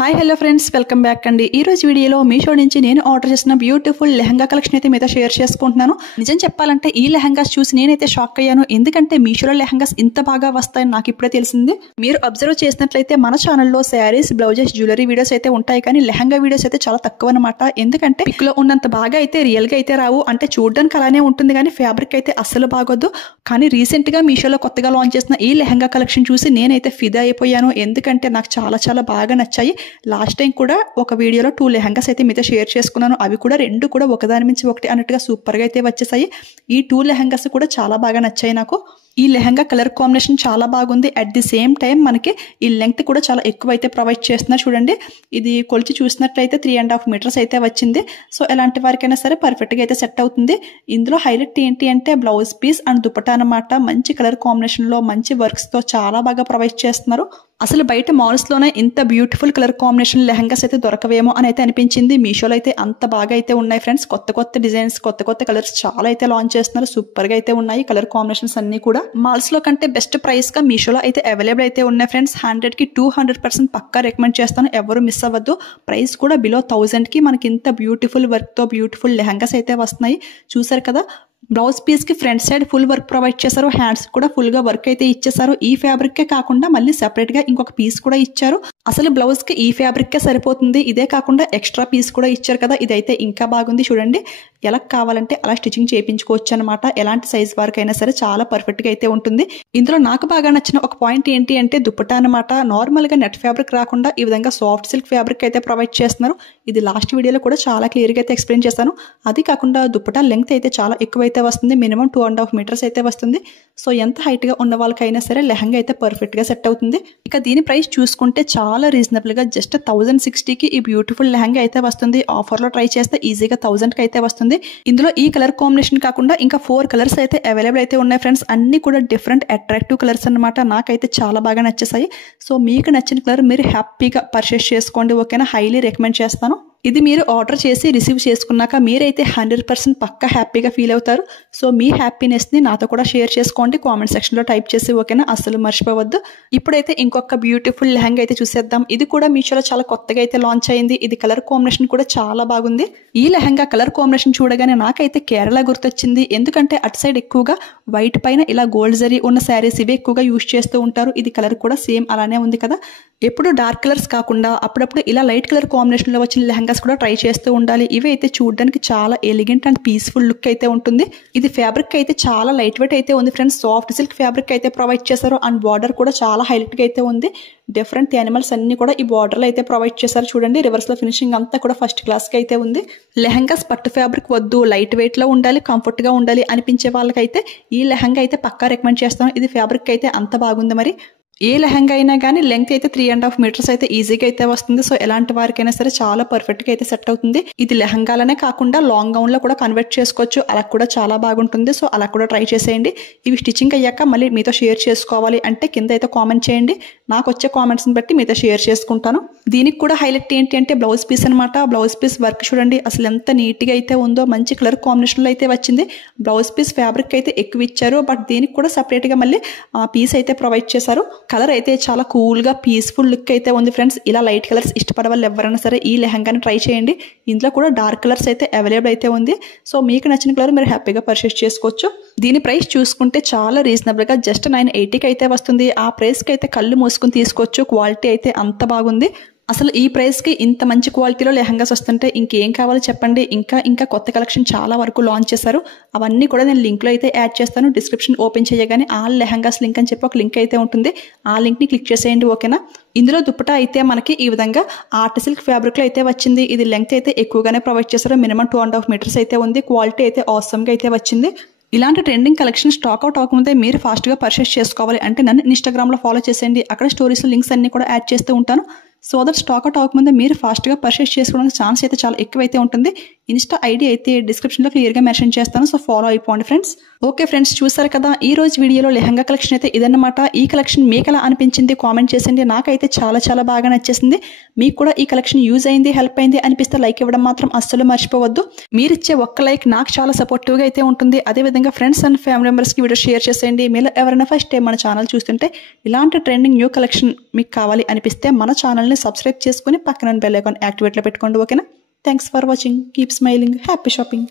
Hi hello friends, welcome back అండి. ఈ రోజు వీడియోలో మీషో నుంచి నేను ఆర్డర్ చేసిన బ్యూటిఫుల్ లెహంగా కలెక్షన్ అయితే మీతో షేర్ చేసుకుంటున్నాను. నిజం చెప్పాలంటే ఈ లెహంగాస్ చూసి నేనైతే షాక్ అయ్యాను. ఎందుకంటే మీషోలో లెహంగాస్ ఇంత బాగా వస్తాయని నాకు ఇప్పుడే తెలిసింది. మీరు అబ్జర్వ్ చేసినట్లయితే మన ఛానల్లో శారీస్, బ్లౌజెస్, జ్యువెలరీ వీడియోస్ అయితే ఉంటాయి, కానీ లెహంగా వీడియోస్ అయితే చాలా తక్కువ అనమాట. ఎందుకంటే పిక్ లో ఉన్నంత బాగా అయితే రియల్ గా అయితే రావు. అంటే చూడడానికి అలానే ఉంటుంది కానీ ఫ్యాబ్రిక్ అయితే అస్సలు బాగోదు. కానీ రీసెంట్ గా మీషోలో కొత్తగా లాంచ్ చేసిన ఈ లెహంగా కలెక్షన్ చూసి నేనైతే ఫిదా అయిపోయాను. ఎందుకంటే నాకు చాలా బాగా నచ్చాయి. లాస్ట్ టైం కూడా ఒక వీడియోలో 2 లెహంగాస్ అయితే మీతో షేర్ చేసుకున్నాను. అవి కూడా 2 కూడా ఒకదాని మించి ఒకటి అన్నట్టుగా సూపర్ గా అయితే వచ్చేసాయి. ఈ 2 లెహంగాస్ కూడా చాలా బాగా నచ్చాయి నాకు. ఈ లెహంగా కలర్ కాంబినేషన్ చాలా బాగుంది. అట్ ది సేమ్ టైం మనకి ఈ లెంగ్త్ కూడా చాలా ఎక్కువ అయితే ప్రొవైడ్ చేస్తున్నారు. చూడండి, ఇది కొలిచి చూసినట్లయితే 3.5 మీటర్స్ అయితే వచ్చింది. సో ఎలాంటి వారికైనా సరే పర్ఫెక్ట్ గా అయితే సెట్ అవుతుంది. ఇందులో హైలైట్ ఏంటి అంటే బ్లౌజ్ పీస్ అండ్ దుపట్టా అన్నమాట. మంచి కలర్ కాంబినేషన్ లో మంచి వర్క్స్ తో చాలా బాగా ప్రొవైడ్ చేస్తున్నారు. అసలు బయట మాల్స్ లోనే ఇంత బ్యూటిఫుల్ కలర్ కాంబినేషన్ లెహంగాస్ అయితే దొరకవేమో అని అయితే అనిపించింది. మీషోలో అయితే అంత బాగా అయితే ఉన్నాయి ఫ్రెండ్స్. కొత్త డిజైన్స్, కొత్త కలర్స్ చాలా అయితే లాంచ్ చేస్తున్నారు. సూపర్ గా అయితే ఉన్నాయి కలర్ కాంబినేషన్స్ అన్ని కూడా. మాల్స్ లో కంటే బెస్ట్ ప్రైస్ గా మీషోలో అయితే అవైలబుల్ అయితే ఉన్నాయి ఫ్రెండ్స్. 100కి 200% పక్కా రికమెండ్ చేస్తాను, ఎవరు మిస్ అవ్వద్దు. ప్రైస్ కూడా బిలో 1000కి మనకి ఇంత బ్యూటిఫుల్ వర్క్ తో బ్యూటిఫుల్ లెహంగాస్ అయితే వస్తున్నాయి. చూసారు కదా, బ్లౌజ్ పీస్ కి front side full work provide చేశారు. హ్యాండ్స్ కూడా ఫుల్ గా వర్క్ అయితే ఇచ్చేసారు. ఈ ఫ్యాబ్రిక్ కే కాకుండా మళ్ళీ సెపరేట్ గా ఇంకొక పీస్ కూడా ఇచ్చారు. అసలు బ్లౌజ్ కి ఈ ఫ్యాబ్రిక్ కే సరిపోతుంది. ఇదే కాకుండా ఎక్స్ట్రా పీస్ కూడా ఇచ్చారు కదా, ఇదైతే ఇంకా బాగుంది. చూడండి, ఎలా కావాలంటే అలా స్టిచ్చింగ్ చేయించుకోవచ్చు అనమాట. ఎలాంటి సైజ్ వరకైనా సరే చాలా పర్ఫెక్ట్ గా అయితే ఉంటుంది. ఇందులో నాకు బాగా నచ్చిన ఒక పాయింట్ ఏంటి అంటే దుపట్టా అనమాట. నార్మల్ గా నెట్ ఫ్యాబ్రిక్ రాకుండా ఈ విధంగా సాఫ్ట్ సిల్క్ ఫ్యాబ్రిక్ అయితే ప్రొవైడ్ చేస్తున్నారు. ఇది లాస్ట్ వీడియోలో కూడా చాలా క్లియర్ గా అయితే ఎక్స్ప్లెయిన్ చేశాను. అది కాకుండా దుపట్టా లెంగ్త్ అయితే చాలా ఎక్కువ అయితే వస్తుంది. మినిమం 2.5 మీటర్స్ అయితే వస్తుంది. సో ఎంత హైట్ గా ఉన్న వాళ్ళకైనా సరే లెహంగా అయితే పర్ఫెక్ట్ గా సెట్ అవుతుంది. ఇక దీని ప్రైస్ చూసుకుంటే చాలా రీజనబుల్ గా జస్ట్ 1060కి ఈ బ్యూటిఫుల్ లెహంగా అయితే వస్తుంది. ఆఫర్ లో ట్రై చేస్తే ఈజీగా 1000కి అయితే వస్తుంది. ఇందులో ఈ కలర్ కాంబినేషన్ కాకుండా ఇంకా 4 కలర్స్ అయితే అవైలబుల్ అయితే ఉన్నాయి ఫ్రెండ్స్. అన్ని కూడా డిఫరెంట్ అట్రాక్టివ్ కలర్స్ అనమాట. నాకైతే చాలా బాగా నచ్చేసాయి. సో మీకు నచ్చిన కలర్ మీరు హ్యాపీగా పర్చేస్ చేసుకోండి, ఓకేనా? హైలీ రికమెండ్ చేస్తాను. ఇది మీరు ఆర్డర్ చేసి రిసీవ్ చేసుకున్నాక మీరైతే 100% పక్కా హ్యాపీగా ఫీల్ అవుతారు. సో మీ హ్యాపీనెస్ ని నాతో కూడా షేర్ చేసుకోండి, కామెంట్ సెక్షన్ లో టైప్ చేసి, ఓకేనా? అసలు మర్చిపోవద్దు. ఇప్పుడైతే ఇంకొక బ్యూటిఫుల్ లెహంగా అయితే చూసేద్దాం. ఇది కూడా మీషోలో చాలా కొత్తగా అయితే లాంచ్ అయింది. ఇది కలర్ కాంబినేషన్ కూడా చాలా బాగుంది. ఈ లెహంగా కలర్ కాంబినేషన్ చూడగానే నాకైతే కేరళ గుర్తొచ్చింది. ఎందుకంటే అటు సైడ్ ఎక్కువగా వైట్ పైన ఇలా గోల్డ్ జరీ ఉన్న శారీస్ ఇవే ఎక్కువగా యూజ్ చేస్తూ ఉంటారు. ఇది కలర్ కూడా సేమ్ అలానే ఉంది కదా. ఎప్పుడు డార్క్ కలర్స్ కాకుండా అప్పుడప్పుడు ఇలా లైట్ కలర్ కాంబినేషన్ లో వచ్చిన లెహంగాస్ కూడా ట్రై చేస్తూ ఉండాలి. ఇవి అయితే చూడడానికి చాలా ఎలిగెంట్ అండ్ పీస్ఫుల్ లుక్ అయితే ఉంటుంది. ఇది ఫ్యాబ్రిక్ అయితే చాలా లైట్ వెయిట్ అయితే ఉంది ఫ్రెండ్స్. సాఫ్ట్ సిల్క్ ఫ్యాబ్రిక్ అయితే ప్రొవైడ్ చేశారు. అండ్ బార్డర్ కూడా చాలా హైలైట్ గా అయితే ఉంది. డిఫరెంట్ యానిమల్స్ అన్ని కూడా ఈ బార్డర్ లో అయితే ప్రొవైడ్ చేశారు. చూడండి, రివర్స్ లో ఫినిషింగ్ అంతా కూడా ఫస్ట్ క్లాస్ గా అయితే ఉంది. లెహంగాస్ పట్టు ఫ్యాబ్రిక్ వద్దు, లైట్ వెయిట్ లో ఉండాలి, కంఫర్ట్ గా ఉండాలి అనిపించే వాళ్ళకైతే ఈ లెహంగా అయితే పక్కా రికమెండ్ చేస్తాను. ఇది ఫ్యాబ్రిక్ అయితే అంత బాగుంది. మరి ఏ లెహంగా అయినా కానీ లెంగ్త్ అయితే 3.5 మీటర్స్ అయితే ఈజీగా అయితే వస్తుంది. సో ఎలాంటి వారికైనా సరే చాలా పర్ఫెక్ట్ గా అయితే సెట్ అవుతుంది. ఇది లెహంగాలనే కాకుండా లాంగ్ గౌన్ లో కూడా కన్వర్ట్ చేసుకోవచ్చు. అలా కూడా చాలా బాగుంటుంది. సో అలా కూడా ట్రై చేసేయండి. ఇవి స్టిచ్చింగ్ అయ్యాక మళ్ళీ మీతో షేర్ చేసుకోవాలి అంటే కింద అయితే కామెంట్ చేయండి. నాకు వచ్చే కామెంట్స్ ని బట్టి మీతో షేర్ చేసుకుంటాను. దీనికి కూడా హైలైట్ ఏంటి అంటే బ్లౌజ్ పీస్ అనమాట. బ్లౌజ్ పీస్ వర్క్ చూడండి అసలు ఎంత నీట్ గా అయితే ఉందో. మంచి కలర్ కాంబినేషన్ లో అయితే వచ్చింది. బ్లౌజ్ పీస్ ఫ్యాబ్రిక్ అయితే ఎక్కువ ఇచ్చారు, బట్ దీనికి కూడా సపరేట్ గా మళ్ళీ పీస్ అయితే ప్రొవైడ్ చేశారు. కలర్ అయితే చాలా కూల్ గా పీస్ఫుల్ లుక్ అయితే ఉంది ఫ్రెండ్స్. ఇలా లైట్ కలర్స్ ఇష్టపడే వాళ్ళు ఎవరైనా సరే ఈ లెహంగాని ట్రై చేయండి. ఇందులో కూడా డార్క్ కలర్స్ అయితే అవైలబుల్ అయితే ఉంది. సో మీకు నచ్చిన కలర్ మీరు హ్యాపీగా పర్చేస్ చేసుకోవచ్చు. దీని ప్రైస్ చూసుకుంటే చాలా రీజనబుల్ గా జస్ట్ 980కి అయితే వస్తుంది. ఆ ప్రైస్ కి అయితే కళ్ళు మూసుకుని తీసుకోవచ్చు. క్వాలిటీ అయితే అంత బాగుంది. అసలు ఈ ప్రైస్ కి ఇంత మంచి క్వాలిటీలో లెహంగాస్ వస్తుంటే ఇంకేం కావాలో చెప్పండి. ఇంకా కొత్త కలెక్షన్ చాలా వరకు లాంచ్ చేశారు. అవన్నీ కూడా నేను లింక్ లో అయితే యాడ్ చేస్తాను. డిస్క్రిప్షన్ ఓపెన్ చేయగానే ఆల్ లెహంగాస్ లింక్ అని చెప్పి ఒక లింక్ అయితే ఉంటుంది. ఆ లింక్ ని క్లిక్ చేసేయండి, ఓకేనా? ఇందులో దుపట్టా అయితే మనకి ఈ విధంగా ఆర్ట్ సిల్క్ ఫ్యాబ్రిక్ లో అయితే వచ్చింది. ఇది లెంగ్త్ అయితే ఎక్కువగానే ప్రొవైడ్ చేశారు. మినిమం 2.5 మీటర్స్ అయితే ఉంది. క్వాలిటీ అయితే ఆసమ్ గా అయితే వచ్చింది. ఇలాంటి ట్రెండింగ్ కలెక్షన్ స్టాక్ అవుట్ అవ్వకముందే మీరు ఫాస్ట్ గా పర్చేస్ చేసుకోవాలి అంటే నన్ను ఇన్స్టాగ్రామ్ లో ఫాలో చేసేయండి. అక్కడ స్టోరీస్ లింక్స్ అన్ని కూడా యాడ్ చేస్తూ ఉంటాను. సో దట్ స్టాక్ అవుట్ అవ్వకముందే మీరు ఫాస్ట్ గా పర్చేస్ చేసుకోవడానికి ఛాన్స్ అయితే చాలా ఎక్కువైతే ఉంటుంది. ఇన్స్టా ఐడి అయితే డిస్క్రిప్షన్ లో క్లియర్ గా మెన్షన్ చేస్తాను, సో ఫాలో అయిపోండి ఫ్రెండ్స్. ఓకే ఫ్రెండ్స్, చూసారు కదా ఈ రోజు వీడియోలో లెహంగా కలెక్షన్ అయితే ఇదన్నమాట. ఈ కలెక్షన్ మీకు ఎలా అనిపించింది కామెంట్ చేసండి. నాకైతే చాలా బాగా నచ్చేసింది. మీకు కూడా ఈ కలెక్షన్ యూజ్ అయింది, హెల్ప్ అయింది అనిపిస్తే లైక్ ఇవ్వడం మాత్రం అస్సలు మర్చిపోవద్దు. మీరిచ్చే ఒక్క లైక్ నాకు చాలా సపోర్టివ్ గా అయితే ఉంటుంది. అదేవిధంగా ఫ్రెండ్స్ అండ్ ఫ్యామిలీ మెంబర్స్ కి వీడియో షేర్ చేసేయండి. మీరు ఎవరైనా ఫస్ట్ టైం మన ఛానల్ చూస్తుంటే ఇలాంటి ట్రెండింగ్ న్యూ కలెక్షన్ మీకు కావాలి అనిపిస్తే మన ఛానల్ని సబ్స్క్రైబ్ చేసుకుని పక్కన బెల్ ఐకాన్ యాక్టివేట్లో పెట్టుకోండి. ఓకేనా? Thanks for watching. Keep smiling. Happy shopping.